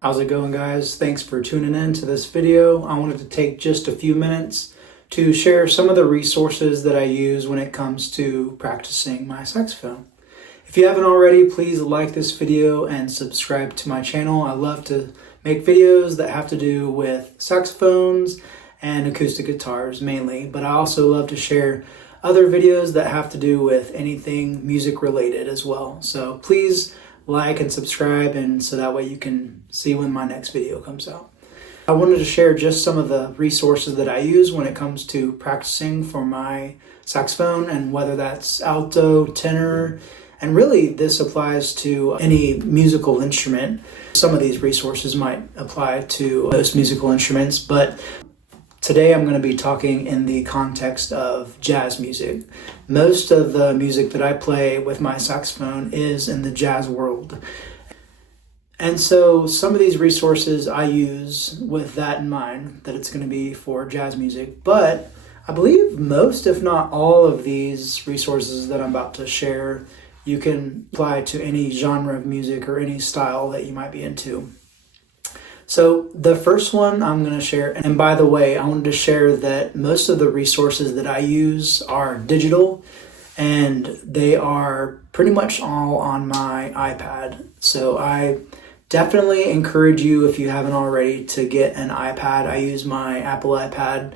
How's it going, guys? Thanks for tuning in to this video. I wanted to take just a few minutes to share some of the resources that I use when it comes to practicing my saxophone. If you haven't already, please like this video and subscribe to my channel. I love to make videos that have to do with saxophones and acoustic guitars mainly, but I also love to share other videos that have to do with anything music related as well. So please like and subscribe, and so that way you can see when my next video comes out. I wanted to share just some of the resources that I use when it comes to practicing for my saxophone, and whether that's alto, tenor, and really this applies to any musical instrument. Some of these resources might apply to most musical instruments, but today I'm going to be talking in the context of jazz music. Most of the music that I play with my saxophone is in the jazz world. And so some of these resources I use with that in mind, that it's going to be for jazz music. But I believe most, if not all, of these resources that I'm about to share, you can apply to any genre of music or any style that you might be into. So the first one I'm going to share, and by the way, I wanted to share that most of the resources that I use are digital, and they are pretty much all on my iPad. So I definitely encourage you, if you haven't already, to get an iPad. I use my Apple iPad.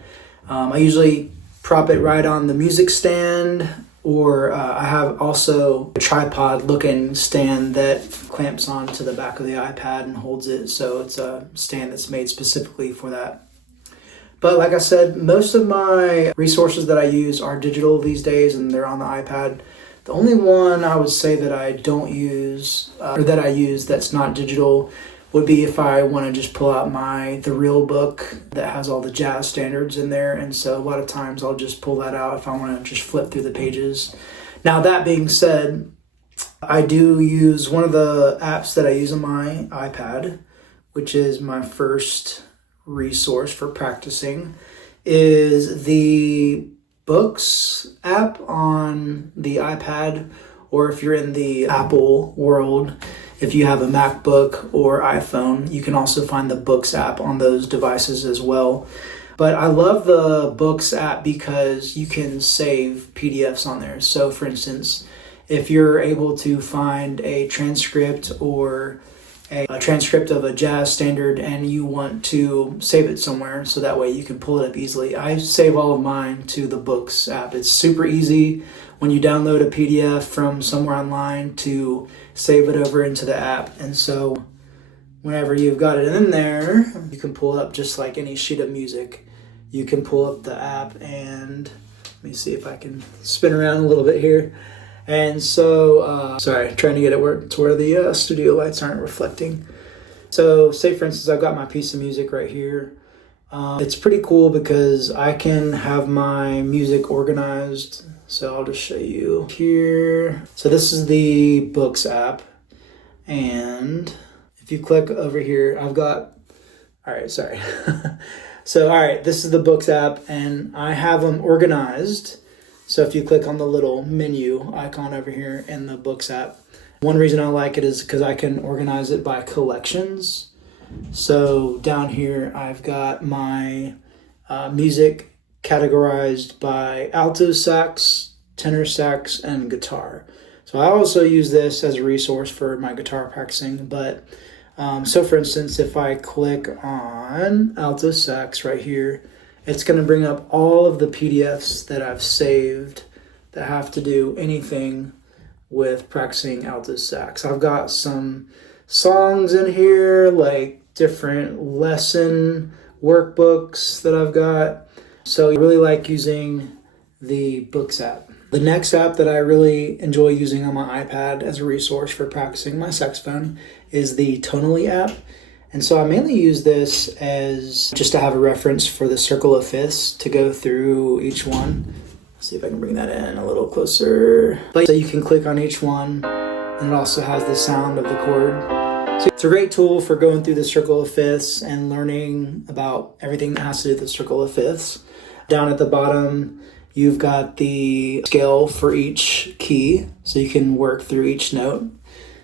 I usually prop it right on the music stand, or I have also a tripod looking stand that clamps onto the back of the iPad and holds it, so it's a stand that's made specifically for that. But like I said, most of my resources that I use are digital these days, and they're on the iPad. The only one I would say that I don't use, or that I use that's not digital, would be if I want to just pull out the Real book that has all the jazz standards in there. And so a lot of times I'll just pull that out if I want to just flip through the pages. Now, that being said, I do use one of the apps that I use on my iPad, which is my first resource for practicing, is the Books app on the iPad, or if you're in the Apple world, if you have a MacBook or iPhone, you can also find the Books app on those devices as well. But I love the Books app because you can save PDFs on there. So for instance, if you're able to find a transcript or a transcript of a jazz standard and you want to save it somewhere so that way you can pull it up easily, I save all of mine to the Books app. It's super easy when you download a PDF from somewhere online to save it over into the app. And so whenever you've got it in there, you can pull it up just like any sheet of music. You can pull up the app, and let me see if I can spin around a little bit here. And so, sorry, trying to get it to where the studio lights aren't reflecting. So say for instance, I've got my piece of music right here. It's pretty cool because I can have my music organized. So I'll just show you here. So this is the Books app. And if you click over here, I've got, all right, sorry. So, all right, this is the Books app, and I have them organized. So if you click on the little menu icon over here in the Books app, one reason I like it is because I can organize it by collections. So down here, I've got my music categorized by alto sax, tenor sax, and guitar. So I also use this as a resource for my guitar practicing. But so for instance, if I click on alto sax right here, it's going to bring up all of the PDFs that I've saved that have to do anything with practicing alto sax. I've got some songs in here, like different lesson workbooks that I've got. So I really like using the Books app. The next app that I really enjoy using on my iPad as a resource for practicing my saxophone is the Tonaly app. And so I mainly use this as just to have a reference for the circle of fifths to go through each one. Let's see if I can bring that in a little closer. So you can click on each one, and it also has the sound of the chord. So it's a great tool for going through the circle of fifths and learning about everything that has to do with the circle of fifths. Down at the bottom, you've got the scale for each key, so you can work through each note.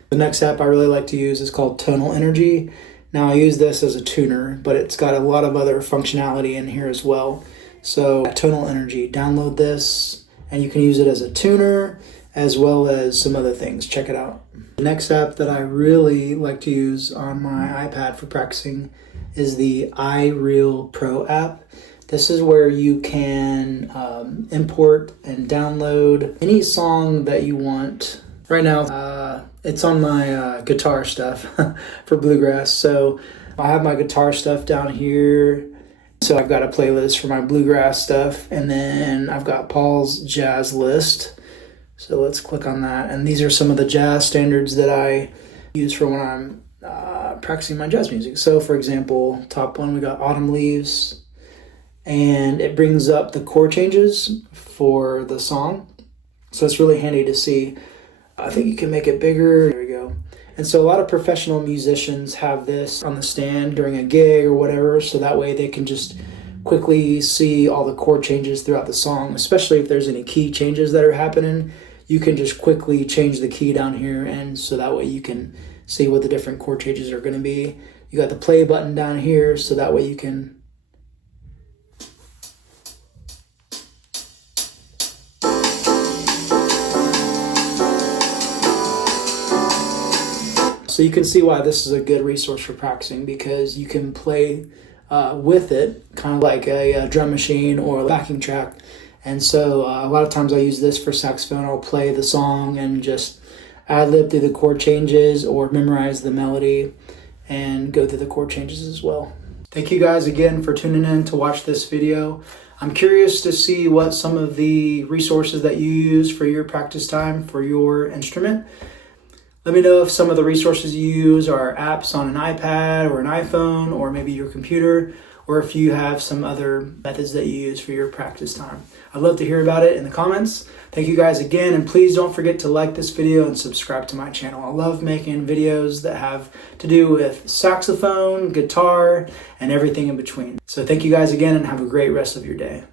The next app I really like to use is called TonalEnergy. Now I use this as a tuner, but it's got a lot of other functionality in here as well. So TonalEnergy, download this and you can use it as a tuner as well as some other things. Check it out. The next app that I really like to use on my iPad for practicing is the iReal Pro app. This is where you can import and download any song that you want. Right now, it's on my guitar stuff for bluegrass. So I have my guitar stuff down here. So I've got a playlist for my bluegrass stuff. And then I've got Paul's jazz list. So let's click on that. And these are some of the jazz standards that I use for when I'm practicing my jazz music. So for example, top one, we got Autumn Leaves. And it brings up the chord changes for the song. So it's really handy to see. I think you can make it bigger. There we go. And so a lot of professional musicians have this on the stand during a gig or whatever, so that way they can just quickly see all the chord changes throughout the song, especially if there's any key changes that are happening. You can just quickly change the key down here, and so that way you can see what the different chord changes are going to be. You got the play button down here, so that way you can So you can see why this is a good resource for practicing, because you can play with it, kind of like a drum machine or a backing track. And so a lot of times I use this for saxophone. I'll play the song and just ad-lib through the chord changes or memorize the melody and go through the chord changes as well. Thank you guys again for tuning in to watch this video. I'm curious to see what some of the resources that you use for your practice time for your instrument. Let me know if some of the resources you use are apps on an iPad or an iPhone or maybe your computer, or if you have some other methods that you use for your practice time. I'd love to hear about it in the comments. Thank you guys again, and please don't forget to like this video and subscribe to my channel. I love making videos that have to do with saxophone, guitar, and everything in between. So thank you guys again, and have a great rest of your day.